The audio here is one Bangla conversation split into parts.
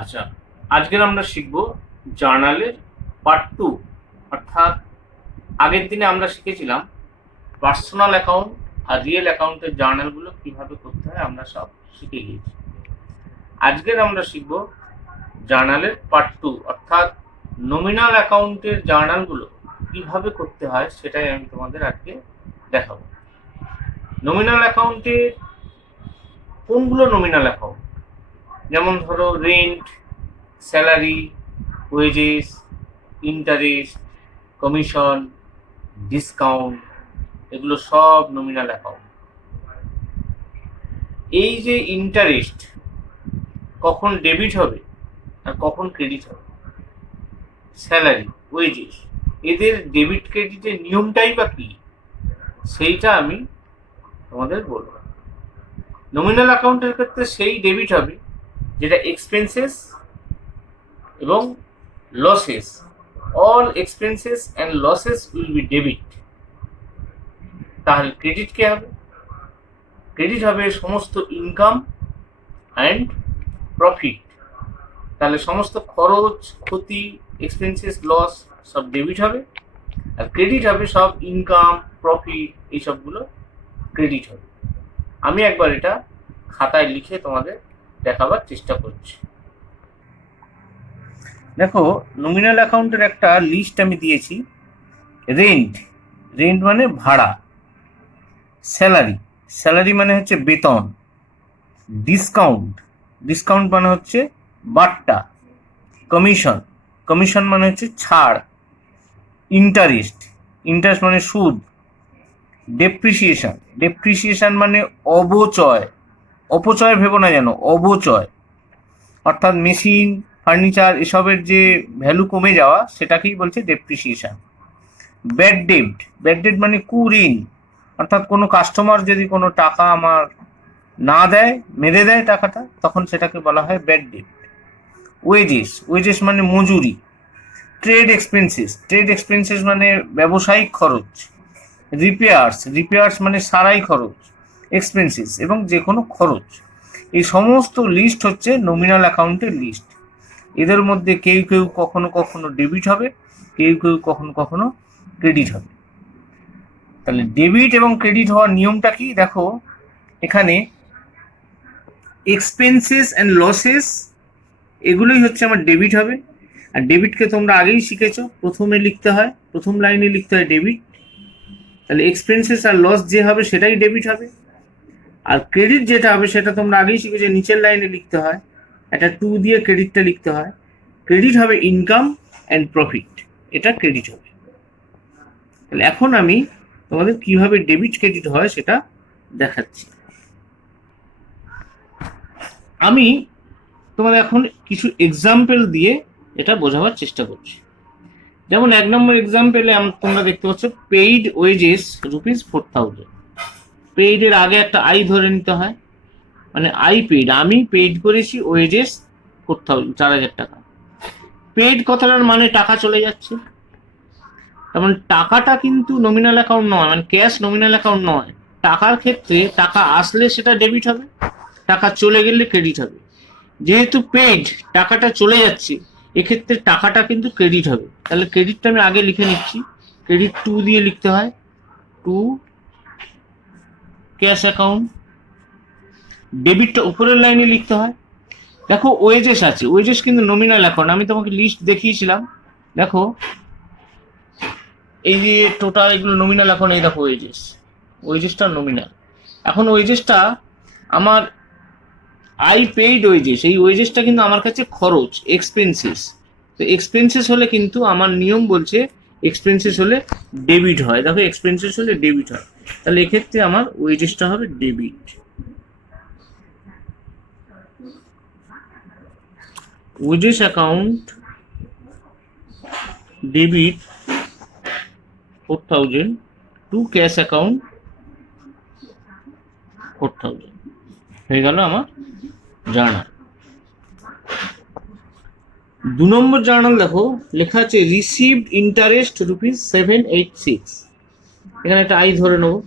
আচ্ছা, আজকের আমরা শিখব জার্নালের পার্ট 2। অর্থাৎ আগের দিনে আমরা শিখেছিলাম পার্সোনাল অ্যাকাউন্ট আর রিয়েল অ্যাকাউন্টের জার্নালগুলো কিভাবে করতে হয়, আমরা সব শিখে গিয়েছি। আজকের আমরা শিখব জার্নালের পার্ট 2, অর্থাৎ নমিনাল অ্যাকাউন্টের জার্নালগুলো কিভাবে করতে হয় সেটাই আমি তোমাদের আজকে দেখাবো। নমিনাল অ্যাকাউন্টে কোনগুলো নমিনাল অ্যাকাউন্ট, যেমন ধরো rent, salary, wages, interest, commission, discount, এগুলো সব নমিনাল অ্যাকাউন্ট। এই যে ইন্টারেস্ট কখন ডেবিট হবে আর কখন ক্রেডিট হবে, স্যালারি, ওয়েজেস, এদের ডেবিট ক্রেডিটের নিয়মটাই বা কি, সেইটা আমি তোমাদের বলবো। নমিনাল অ্যাকাউন্টের ক্ষেত্রে সেই ডেবিট হবে যেটা এক্সপেন্সেস এবং losses, all expenses and losses will be debit. তাহলে ক্রেডিট কে হবে? ক্রেডিট হবে সমস্ত ইনকাম অ্যান্ড প্রফিট। তাহলে সমস্ত খরচ, ক্ষতি, এক্সপেন্সেস, লস সব ডেবিট হবে, আর ক্রেডিট হবে সব ইনকাম, প্রফিট, এইসবগুলো ক্রেডিট হবে। আমি একবার এটা খাতায় লিখে তোমাদের দেখাবার চেষ্টা করছি। দেখো, নমিনাল অ্যাকাউন্টের একটা লিস্ট আমি দিয়েছি। রেন্ট, রেন্ট মানে ভাড়া। স্যালারি, স্যালারি মানে হচ্ছে বেতন। ডিসকাউন্ট, ডিসকাউন্ট মানে হচ্ছে বাট্টা। কমিশন, কমিশন মানে হচ্ছে ছাড়। ইন্টারেস্ট, ইন্টারেস্ট মানে সুদ। ডেপ্রিসিয়েশন, ডেপ্রিসিয়েশন মানে অবচয়। অপচয় ভেবো না যেন, অবচয়। অর্থাৎ মেশিন, ফার্নিচার এসবের যে ভ্যালু কমে যাওয়া সেটাকেই বলছে depreciation. Bad date, bad date মানে কুঋণ। অর্থাৎ কোনো কাস্টমার যদি কোনো টাকা আমার না দেয়, মেরে দেয় টাকাটা, তখন সেটাকে বলা হয় ব্যাড ডেট। ওয়েজেস, ওয়েজেস মানে মজুরি। ট্রেড এক্সপেন্সেস, ট্রেড এক্সপেন্সেস মানে ব্যবসায়িক খরচ। রিপেয়ার্স, রিপেয়ার্স মানে সারাই খরচ, এক্সপেন্সেস এবং যে কোনো খরচ। এই সমস্ত লিস্ট হচ্ছে নমিনাল অ্যাকাউন্টের লিস্ট। এদের মধ্যে কেউ কেউ কখনো কখনো ডেবিট হবে, কেউ কেউ কখনো কখনো ক্রেডিট হবে। তাহলে ডেবিট এবং ক্রেডিট হওয়ার নিয়মটা কি দেখো, এখানে এক্সপেন্সেস অ্যান্ড লসেস এগুলোই হচ্ছে আমার ডেবিট হবে। আর ডেবিটকে তোমরা আগেই শিখেছো, প্রথমে লিখতে হয়, প্রথম লাইনে লিখতে হয় ডেবিট। তাহলে এক্সপেন্সেস আর লস যে হবে সেটাই ডেবিট হবে। আর ক্রেডিট যেটা হবে সেটা তোমরা আগেই শিখেছো, নিচের লাইনে লিখতে হয়, একটা 2 দিয়ে ক্রেডিটটা লিখতে হয়। ক্রেডিট হবে ইনকাম অ্যান্ড প্রফিট, এটা ক্রেডিট হবে। তাহলে এখন আমি তোমাদের কিভাবে ডেবিট ক্রেডিট হয় সেটা দেখাচ্ছি। আমি তোমাদের এখন কিছু এক্সাম্পল দিয়ে এটা বোঝাবার চেষ্টা করছি। যেমন 1 নম্বর এক্সাম্পলে তোমরা দেখতে পাচ্ছ পেইড ওয়েজেস ₹4000। পেইড এর আগে একটা আই ধরে নিতে হয়, মানে আই পেইড, আমি পেইড করেছি ওয়েজেস 4000 টাকা। পেইড কথাটার মানে টাকা চলে যাচ্ছে, তেমন টাকাটা কিন্তু নমিনাল অ্যাকাউন্ট নয়, মানে ক্যাশ নমিনাল অ্যাকাউন্ট নয়। টাকার ক্ষেত্রে টাকা আসলে সেটা ডেবিট হবে, টাকা চলে গেলে ক্রেডিট হবে। যেহেতু পেইড, টাকাটা চলে যাচ্ছে, এক্ষেত্রে টাকাটা কিন্তু ক্রেডিট হবে। তাহলে ক্রেডিটটা আমি আগে লিখে নিচ্ছি, ক্রেডিট 2 দিয়ে লিখতে হয়, টু ক্যাশ অ্যাকাউন্ট। ডেবিটটা উপরের লাইনে লিখতে হয়। দেখো ওয়েজেস আছে, ওয়েজেস কিন্তু নমিনাল অ্যাকাউন্ট, আমি তোমাকে লিস্ট দেখিয়েছিলাম। দেখো এই যে টোটাল এগুলো নমিনাল অ্যাকাউন্ট, এই দেখো ওয়েজেস, ওয়েজেসটা নমিনাল। এখন ওয়েজেসটা আমার আই পেইড ওয়েজেস, এই ওয়েজেসটা কিন্তু আমার কাছে খরচ, এক্সপেন্সেস। তো এক্সপেন্সেস হলে কিন্তু আমার নিয়ম বলছে এক্সপেন্সেস হলে ডেবিট হয়। দেখো এক্সপেন্সেস হলে ডেবিট হয়, তাহলে এক্ষেত্রে আমার ওয়েজেসটা হবে debit. Wages account debit 4000 to cash account 4000 হয়ে গেল আমার জার্নাল। 2 নম্বর জার্নাল দেখো লেখা আছে রিসিভড ইন্টারেস্ট ₹786। এখানে একটা আই ধরে নেবো,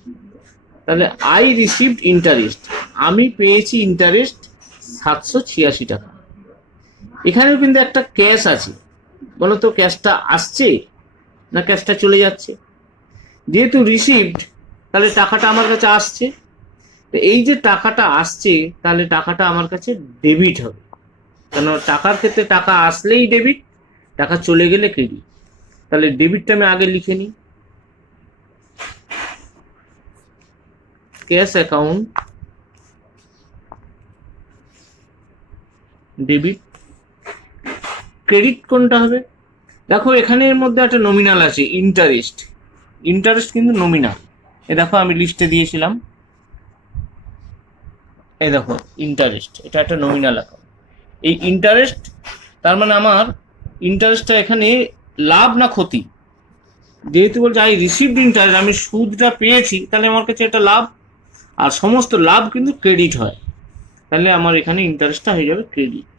তাহলে আই রিসিভড ইন্টারেস্ট, আমি পেয়েছি ইন্টারেস্ট 786 টাকা। এখানেও কিন্তু একটা ক্যাশ আছে, বলো তো ক্যাশটা আসছে না ক্যাশটা চলে যাচ্ছে? যেহেতু রিসিভড, তাহলে টাকাটা আমার কাছে আসছে। তো এই যে টাকাটা আসছে, তাহলে টাকাটা আমার কাছে ডেবিট হবে, কেন টাকার ক্ষেত্রে টাকা আসলেই ডেবিট, টাকা চলে গেলে ক্রেডিট। তাহলে ডেবিটটা আমি আগে লিখে নিই, ক্যাশ অ্যাকাউন্ট ডেবিট। ক্রেডিট কোনটা হবে? দেখো এখানের মধ্যে একটা নমিনাল আছে, ইন্টারেস্ট। ইন্টারেস্ট কিন্তু নমিনাল। এ দেখো আমি লিস্টে দিয়েছিলাম, এই দেখো ইন্টারেস্ট, এটা একটা নমিনাল অ্যাকাউন্ট। এই ইন্টারেস্ট, তার মানে আমার ইন্টারেস্টটা এখানে লাভ না ক্ষতি? যেহেতু বলছে আই রিসিভড ইন্টারেস্ট, আমি সুদটা পেয়েছি, তাহলে আমার কাছে এটা লাভ, আর সমস্ত লাভ কিন্তু ক্রেডিট হয়, তাহলে আমার এখানে ইন্টারেস্টটা হয়ে যাবে ক্রেডিট।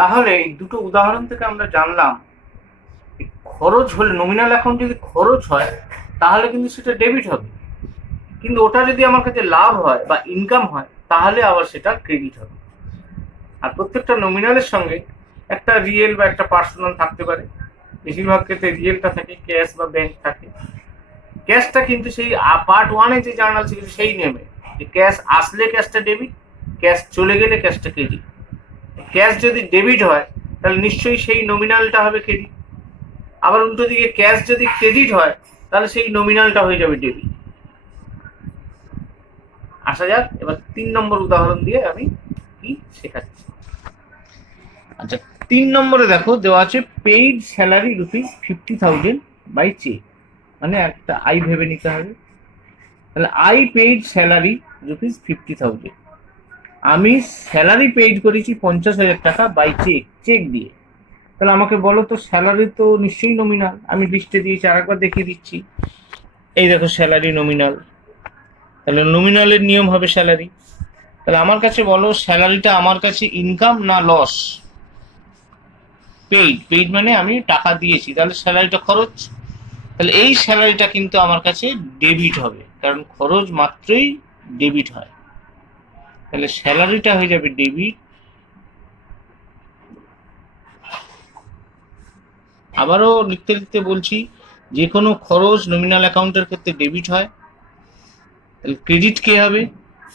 তাহলে এই দুটো উদাহরণ থেকে আমরা জানলাম খরচ হলে, নমিনাল অ্যাকাউন্ট যদি খরচ হয় তাহলে কিন্তু সেটা ডেবিট হবে, কিন্তু ওটা যদি আমার কাছে লাভ হয় বা ইনকাম হয় তাহলে আবার সেটা ক্রেডিট হবে। আর প্রত্যেকটা নমিনালের সঙ্গে একটা রিয়েল বা একটা পার্সোনাল থাকতে পারে, বেশিরভাগ ক্ষেত্রে রিয়েলটা থাকে, ক্যাশ বা ব্যাংক থাকে। ক্যাশটা কিন্তু সেই পার্ট ওয়ানে যে জার্নাল ছিল সেই নিয়মে, যে ক্যাশ আসলে ক্যাশটা ডেবিট, ক্যাশ চলে গেলে ক্যাশটা ক্রেডিট। ক্যাশ যদি ডেবিট হয় তাহলে নিশ্চয়ই সেই নমিনালটা হবে ক্রেডিট, আবার উল্টো দিকে ক্যাশ যদি ক্রেডিট হয় তাহলে সেই নমিনালটা হয়ে যাবে ডেবিট। আসা যাক এবার 3 নম্বর উদাহরণ দিয়ে আমি কি শেখাচ্ছি। আচ্ছা, 3 নম্বরে দেখো দেওয়া আছে পেইড স্যালারি ₹50,000 বাই চেক, মানে একটা আই ভেবে নিতে হবে। তাহলে আই পেইড স্যালারি ₹50,000, আমি স্যালারি পেইড করেছি 50,000 টাকা বাই চেক, চেক দিয়ে। তাহলে আমাকে বলো তো স্যালারি তো নিশ্চয়ই নমিনাল, আমি লিস্টে দিয়েছি, আরেকবার দেখিয়ে দিচ্ছি। এই দেখো স্যালারি নমিনাল, তাহলে নমিনালের নিয়ম হবে স্যালারি। তাহলে আমার কাছে বলো স্যালারিটা আমার কাছে ইনকাম না লস? পেইড, পেইড মানে আমি টাকা দিয়েছি, তাহলে স্যালারিটা খরচ, তাহলে এই স্যালারিটা কিন্তু আমার কাছে ডেবিট হবে, কারণ খরচ মাত্রই ডেবিট হয়, তাহলে স্যালারিটা হয়ে যাবে ডেবিট। আবারও লিখতে লিখতে বলছি, যে কোনো খরচ নমিনাল অ্যাকাউন্টের ক্ষেত্রে ডেবিট হয়, তাহলে ক্রেডিট কে হবে?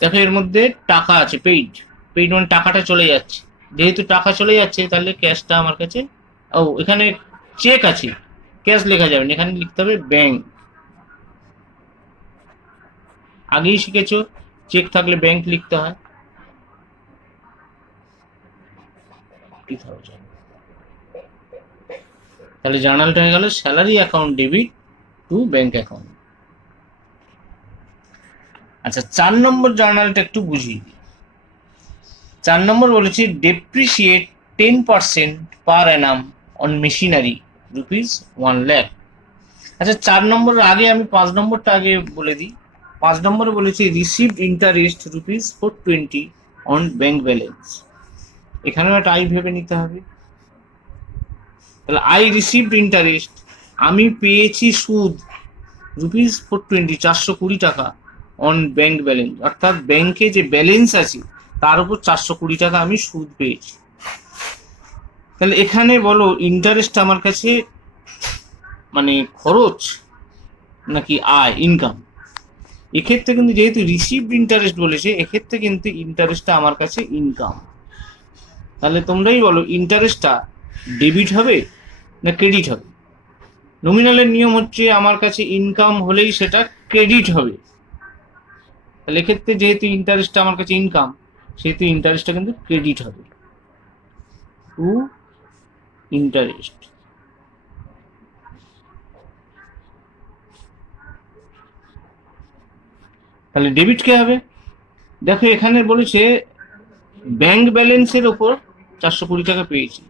দেখো এর মধ্যে টাকা আছে, পেইড, পেইড মানে টাকাটা চলে যাচ্ছে, যেহেতু টাকা চলে যাচ্ছে তাহলে ক্যাশটা আমার কাছে, ও এখানে চেক আছে, ক্যাশ লেখা যাবে না, এখানে লিখতে হবে ব্যাংক। আগেই শিখেছো চেক থাকলে ব্যাংক লিখতে হয়। তাহলে জার্নালটা হয়ে গেল salary account debit to bank account. আচ্ছা, 4 নম্বর জার্নালটা একটু বুঝিয়ে দিই। 4 নম্বর বলেছি depreciate 10% per Anam on machinery ₹1 lakh. আচ্ছা, 4 নম্বরের আগে আমি 5 নম্বরটা আগে বলে দিই। 5 নম্বরে বলেছি received interest ₹420 on bank balance, এখানেও একটা আই ভেবে নিতে হবে। তাহলে আই রিসিভড ইন্টারেস্ট, আমি পেয়েছি সুদ ₹420 টাকা অন ব্যাংক ব্যালেন্স, অর্থাৎ ব্যাংকে যে ব্যালেন্স আছে তার উপর 420 টাকা আমি সুদ পেয়েছি। তাহলে এখানে বলো ইন্টারেস্ট আমার কাছে মানে খরচ নাকি আয়, ইনকাম? এক্ষেত্রে কিন্তু যেহেতু রিসিভড ইন্টারেস্ট বলেছে, এক্ষেত্রে কিন্তু ইন্টারেস্টটা আমার কাছে ইনকাম। তাহলে তোমরাই বলো ইন্টারেস্টটা ডেবিট হবে না ক্রেডিট হবে? নমিনালের নিয়ম হচ্ছে আমার কাছে ইনকাম হলেই সেটা ক্রেডিট হবে, তাহলে এক্ষেত্রে যেহেতু ইন্টারেস্টটা আমার কাছে ইনকাম, সেহেতু ইন্টারেস্টটা কিন্তু ক্রেডিট হবে টু ইন্টারেস্ট। তাহলে ডেবিট কে হবে? দেখো এখানে বলেছে ব্যাংক ব্যালেন্সের ওপর 420 টাকা পেয়েছি,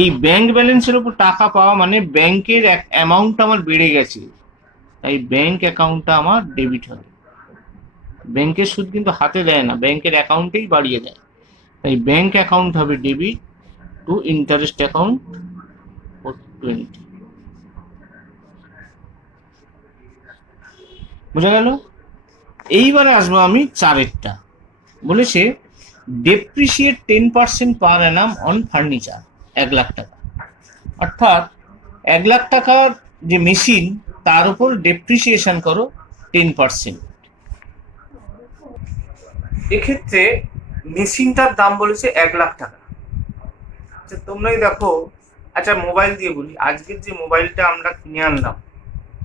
এই ব্যাংক ব্যালেন্সের ওপর টাকা পাওয়া মানে ব্যাংকের এক অ্যামাউন্ট আমার বেড়ে গেছে, তাই ব্যাংক অ্যাকাউন্টটা আমার ডেবিট হবে। ব্যাংকের সুদ কিন্তু হাতে দেয় না, ব্যাংকের অ্যাকাউন্টেই বাড়িয়ে দেয়, তাই ব্যাংক অ্যাকাউন্ট হবে ডেবিট টু ইন্টারেস্ট অ্যাকাউন্ট 420। বোঝা গেল? এইবারে আসবো আমি চারেরটা। বলেছে depreciate 10% per Anam on furniture, 1,00,000 টাকা। অর্থাৎ 1,00,000 টাকার যে মেশিন তার উপর ডেপ্রিসিয়েশন করো 10%। এক্ষেত্রে মেশিনটার দাম বলেছে 1,00,000 টাকা। আচ্ছা তোমরাই দেখো, আচ্ছা মোবাইল দিয়ে বলি, আজকের যে মোবাইলটা আমরা কিনে আনলাম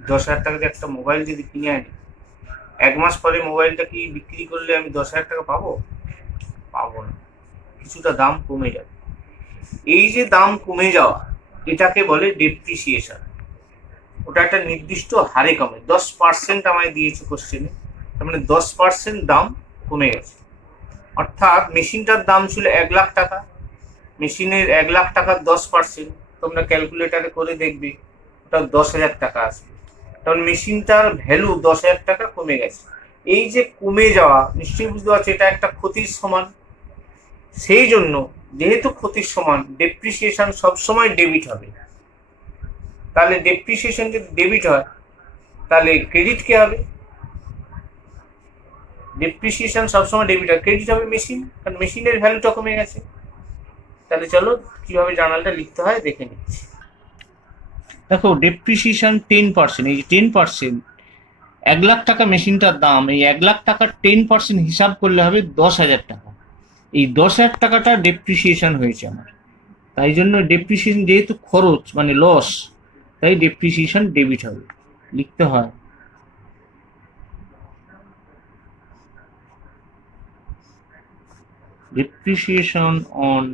10,000 টাকা দিয়ে একটা মোবাইল যদি কিনে আনি, 1 মাস পরে মোবাইলটা কি বিক্রি করলে আমি 10,000 টাকা পাবো? পাবো না, কিছুটা দাম কমে যাবে। এই যে দাম কমে যাওয়া, এটাকে বলে ডেপ্রিসিয়েশন। ওটা একটা নির্দিষ্ট হারে কমে, 10% আমায় দিয়েছে কোশ্চেনে, তার মানে 10% দাম কমে গেছে। অর্থাৎ মেশিনটার দাম ছিল 1,00,000 টাকা, মেশিনের 1,00,000 টাকার 10% তোমরা ক্যালকুলেটারে করে দেখবে ওটা 10,000 টাকা আসবে। কারণ মেশিনটার ভ্যালু 10,000 টাকা কমে গেছে। এই যে কমে যাওয়া, নিশ্চয়ই বুঝতে পারছো এটা একটা ক্ষতির সমান। সেই জন্য যেহেতু ক্ষতির সমান, ডেপ্রিসিয়েশন সবসময় ডেবিট হবে। তাহলে ডেপ্রিসিয়েশন যদি ডেবিট হয় তাহলে ক্রেডিট কে হবে? ডেপ্রিসিয়েশন সবসময় ডেবিট হয়, ক্রেডিট হবে মেশিন, কারণ মেশিনের ভ্যালুটা কমে গেছে। তাহলে চলো কিভাবে জার্নালটা লিখতে হয় দেখে নিচ্ছি। দেখো ডেপ্রিসিয়েশন 10%, এই যে 10%, 1,00,000 টাকা মেশিনটার দাম, এই 1,00,000 টাকার 10% হিসাব করলে হবে 10,000 টাকা। এই 10,000 টাকাটা ডেপ্রিসিয়েশন হয়েছে আমার, তাই জন্য ডেপ্রিসিয়েশন যেহেতু খরচ মানে লস, তাই ডেপ্রিসিয়েশন ডেবিট হবে, লিখতে হয়। Depreciation on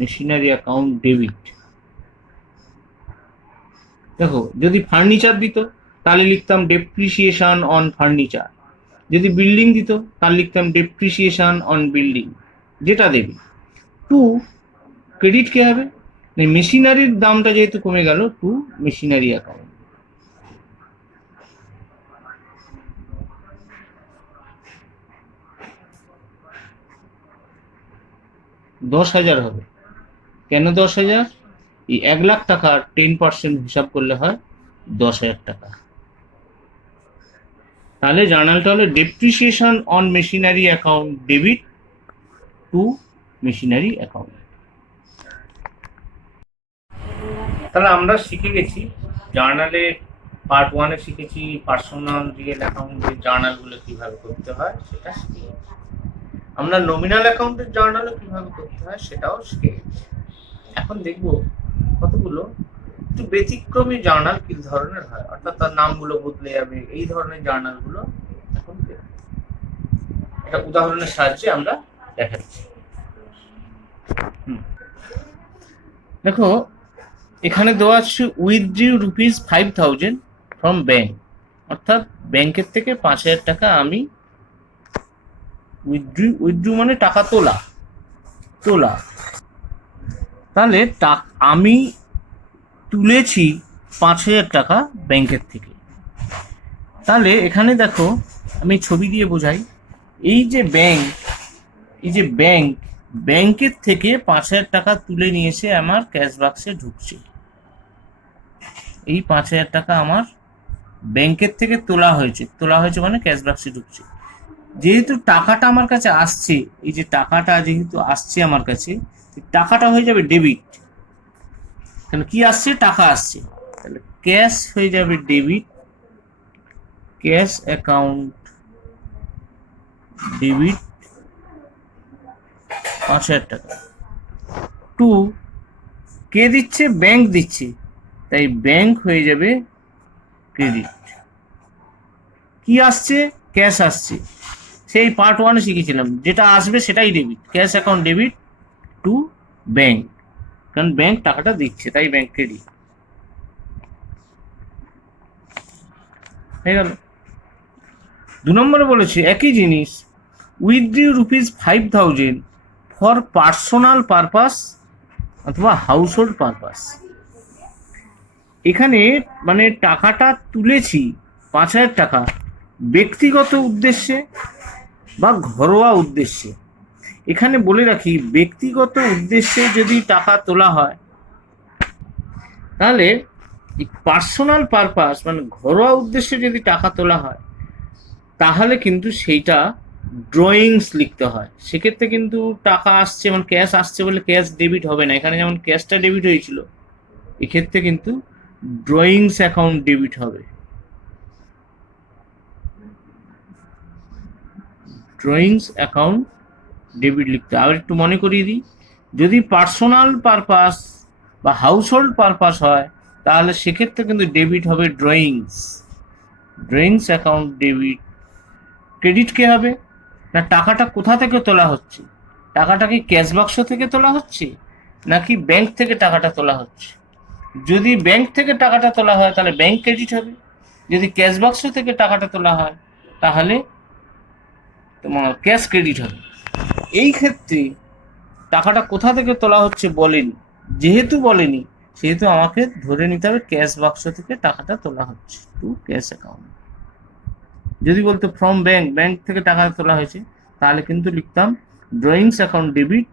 machinery account debit. দেখো যদি ফার্নিচার দিত তাহলে লিখতাম ডেপ্রিসিয়েশন অন ফার্নিচার, যদি বিল্ডিং দিত তাহলে লিখতাম ডেপ্রিসিয়েশন অন বিল্ডিং, যেটা দেবে। টু ক্রেডিট কে হবে? মেশিনারির দামটা যেহেতু কমে গেল, টু মেশিনারি অ্যাকাউন্ট। দশ হাজার হবে। কেন 10,000? এই 1,00,000 টাকার 10% হিসাব করলে হয় 10,000 টাকা। তাহলে জার্নালটা হলো depreciation on machinery account debit two machinery account. তাহলে আমরা শিখে গেছি জার্নালে, পার্ট 1-এ শিখেছি পার্সোনাল রিয়েল অ্যাকাউন্টের জার্নালগুলো কিভাবে করতে হয় সেটা শিখে গেছি। আমরা নমিনাল অ্যাকাউন্টের জার্নালও কিভাবে করতে হয় সেটাও শিখে গেছি। এখন দেখব কতগুলো একটু ব্যতিক্রমী জার্নাল কি ধরনের হয়, অর্থাৎ তার নামগুলো বদলে যাবে, এই ধরনের জার্নালগুলো এখন একটা উদাহরণের সাহায্যে আমরা দেখাচ্ছি। দেখো এখানে দেওয়া আছে উইথড্রিউ ₹5,000 ফ্রম ব্যাংক, অর্থাৎ ব্যাংকের থেকে 5,000 টাকা আমি উইথড্রু মানে টাকা তোলা। তাহলে আমি তুলেছি 5,000 টাকা ব্যাংকের থেকে। তাহলে এখানে দেখো আমি ছবি দিয়ে বোঝাই, এই যে ব্যাংকের থেকে 5,000 টাকা তুলে নিয়ে এসে আমার ক্যাশ বাক্সে ঢুকছে। এই 5,000 টাকা আমার ব্যাংকের থেকে তোলা হয়েছে মানে ক্যাশ বাক্সে ঢুকছে। যেহেতু টাকাটা আমার কাছে আসছে, এই যে টাকাটা যেহেতু আসছে আমার কাছে, টাকাটা হয়ে যাবে ডেবিট। তাহলে কি আসছে? টাকা আসছে, তাহলে ক্যাশ হয়ে যাবে ডেবিট, ক্যাশ অ্যাকাউন্ট ডেবিট 5,000 টাকা। টু কে দিচ্ছে? ব্যাংক দিচ্ছে, তাই ব্যাংক হয়ে যাবে ক্রেডিট। কি আসছে? ক্যাশ আসছে। সেই পার্ট 1-এ শিখেছিলাম, যেটা আসবে সেটাই debit, cash account debit to bank, কারণ ব্যাংক টাকাটা দিচ্ছে তাই ব্যাংক ক্রেডিট হয়ে গেল। 2 নম্বরে বলেছে একই জিনিস, উইথড্রিউ ₹5,000 ফর পার্সোনাল পারপাস অথবা হাউস হোল্ড পারপাস। এখানে মানে টাকাটা তুলেছি 5,000 টাকা ব্যক্তিগত উদ্দেশ্যে বা ঘরোয়া উদ্দেশ্যে। এখানে বলে রাখি, ব্যক্তিগত উদ্দেশ্যে যদি টাকা তোলা হয় তাহলে পার্সোনাল পারপাস মানে ঘরোয়া উদ্দেশ্যে যদি টাকা তোলা হয় তাহলে কিন্তু সেইটা ড্রয়িংস লিখতে হয়। সেক্ষেত্রে কিন্তু টাকা আসছে মানে ক্যাশ আসছে বলে ক্যাশ ডেবিট হবে না। এখানে যেমন ক্যাশটা ডেবিট হয়েছিল, এক্ষেত্রে কিন্তু ড্রয়িংস অ্যাকাউন্ট ডেবিট হবে। ড্রয়িংস অ্যাকাউন্ট ডেবিট লিখতে আবার একটু মনে করিয়ে দিই, যদি পার্সোনাল পারপাস বা হাউস হোল্ড পারপাস হয় তাহলে সেক্ষেত্রে কিন্তু ডেবিট হবে drawings. Drawings account debit. Credit কে হবে না, টাকাটা কোথা থেকে তোলা হচ্ছে, টাকাটা কি ক্যাশ বাক্স থেকে তোলা হচ্ছে নাকি ব্যাংক থেকে টাকাটা তোলা হচ্ছে। যদি ব্যাংক থেকে টাকাটা তোলা হয় তাহলে ব্যাংক ক্রেডিট হবে, যদি ক্যাশ বাক্স থেকে টাকাটা তোলা হয় তাহলে তোমার ক্যাশ ক্রেডিট হবে। এই ক্ষেত্রে টাকাটা কোথা থেকে তোলা হচ্ছে বলেনি, যেহেতু বলেনি সেহেতু আমাকে ধরে নিতে হবে ক্যাশ বাক্স থেকে টাকাটা তোলা হচ্ছে টু ক্যাশ অ্যাকাউন্ট। যদি বলতো ফ্রম ব্যাংক, ব্যাংক থেকে টাকা তোলা হয়েছে, তাহলে কিন্তু লিখতাম drawings account debit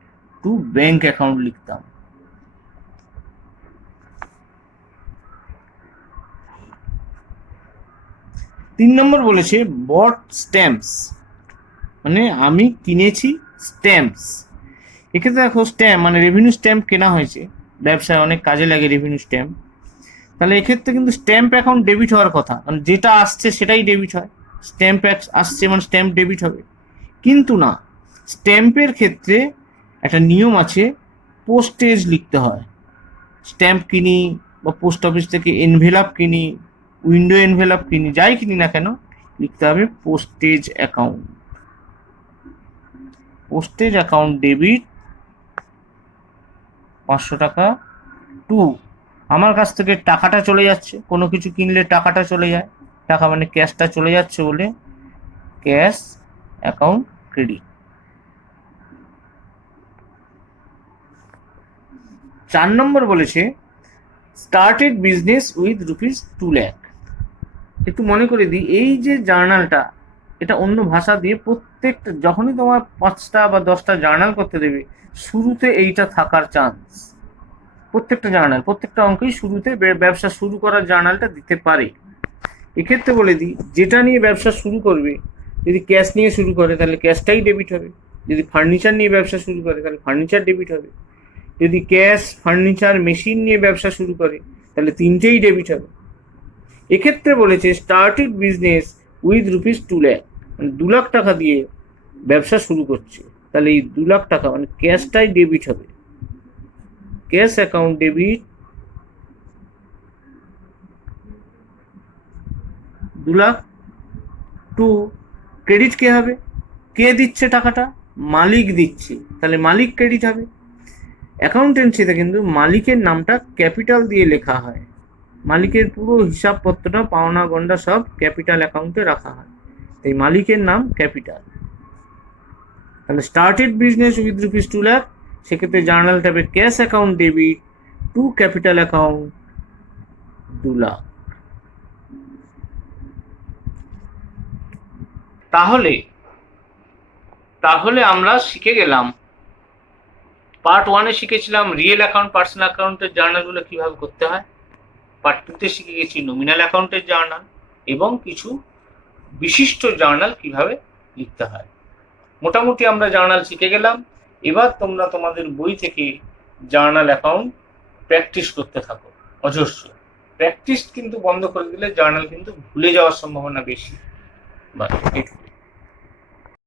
to bank account লিখতাম। তিন নম্বর বলেছে বট স্ট্যাম্পস, মানে আমি কিনেছি স্ট্যাম্পস। এক্ষেত্রে দেখো স্ট্যাম্প মানে রেভিনিউ স্ট্যাম্প কেনা হয়েছে, ব্যবসায় অনেক কাজে লাগে রেভিনিউ স্ট্যাম্প। তাহলে এক্ষেত্রে কিন্তু স্ট্যাম্প অ্যাকাউন্ট ডেবিট হওয়ার কথা, মানে যেটা আসছে সেটাই ডেবিট হয়। স্ট্যাম্প আসছে মানে স্ট্যাম্প ডেবিট হবে, কিন্তু না, স্ট্যাম্পের ক্ষেত্রে একটা নিয়ম আছে, পোস্টেজ লিখতে হয়। স্ট্যাম্প কিনি বা পোস্ট অফিস থেকে এনভেলাপ কিনি, উইন্ডো এনভেলাপ কিনি, যাই কিনি না কেন লিখতে হবে postage account. Postage account debit 500 টাকা টু, আমার কাছ থেকে টাকাটা চলে যাচ্ছে, কোনো কিছু কিনলে টাকাটা চলে যায়, টাকা মানে ক্যাশটা চলে যাচ্ছে বলে ক্যাশ অ্যাকাউন্ট ক্রেডিট। 4 নম্বর বলেছে স্টার্টেড বিজনেস উইথ ₹2 লাখ। একটু মনে করে দিই, এই যে জার্নালটা, এটা অন্য ভাষা দিয়ে প্রত্যেকটা, যখনই তোমার 5টা বা 10টা জার্নাল করতে দেবে শুরুতে এইটা থাকার চান্স। প্রত্যেকটা জার্নাল, প্রত্যেকটা অঙ্কেই শুরুতে ব্যবসা শুরু করার জার্নালটা দিতে পারে। এক্ষেত্রে বলে দিই, যেটা নিয়ে ব্যবসা শুরু করবে, যদি ক্যাশ নিয়ে শুরু করে তাহলে ক্যাশটাই ডেবিট হবে, যদি ফার্নিচার নিয়ে ব্যবসা শুরু করে তাহলে ফার্নিচার ডেবিট হবে, যদি ক্যাশ ফার্নিচার মেশিন নিয়ে ব্যবসা শুরু করে তাহলে তিনটেই ডেবিট হবে। এক্ষেত্রে বলেছে স্টার্টেড বিজনেস উইথ ₹2 লাখ, মানে 2 লাখ টাকা দিয়ে ব্যবসা শুরু করছে, তাহলে এই 2 লাখ টাকা মানে ক্যাশটাই ডেবিট হবে, cash account debit 2 lakh to. Credit কে হবে, কে দিচ্ছে টাকাটা, মালিক দিচ্ছে, তাহলে মালিক ক্রেডিট হবে। অ্যাকাউন্টেন্সিতে কিন্তু মালিকের নামটা ক্যাপিটাল দিয়ে লেখা হয়, মালিকের পুরো হিসাবপত্রটা পাওনা গন্ডা সব ক্যাপিটাল অ্যাকাউন্টে রাখা হয়, এই মালিকের নাম ক্যাপিটাল। তাহলে স্টার্টেড বিজনেস উইথ ₹2 লাখ, সেক্ষেত্রে জার্নালটা হবে cash account debit two capital account 2 lakh. তাহলে তাহলে আমরা শিখে গেলাম, পার্ট 1-এ শিখেছিলাম রিয়েল অ্যাকাউন্ট পার্সোনাল অ্যাকাউন্টের জার্নালগুলো কিভাবে করতে হয়, পার্ট 2-তে শিখে গেছি নমিনাল অ্যাকাউন্টের জার্নাল এবং কিছু বিশিষ্ট জার্নাল কিভাবে লিখতে হয়। মোটামুটি আমরা জার্নাল শিখে গেলাম। এবার তোমরা তোমাদের বই থেকে জার্নাল অ্যাকাউন্ট প্র্যাকটিস করতে থাকো অজস্র। প্র্যাকটিস কিন্তু বন্ধ করে দিলে জার্নাল কিন্তু ভুলে যাওয়ার সম্ভাবনা বেশি। বাস।